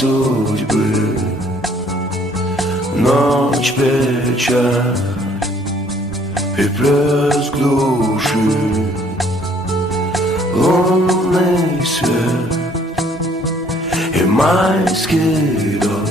судьбы. Ночь, печаль и плеск души, лунный свет и майский дождь.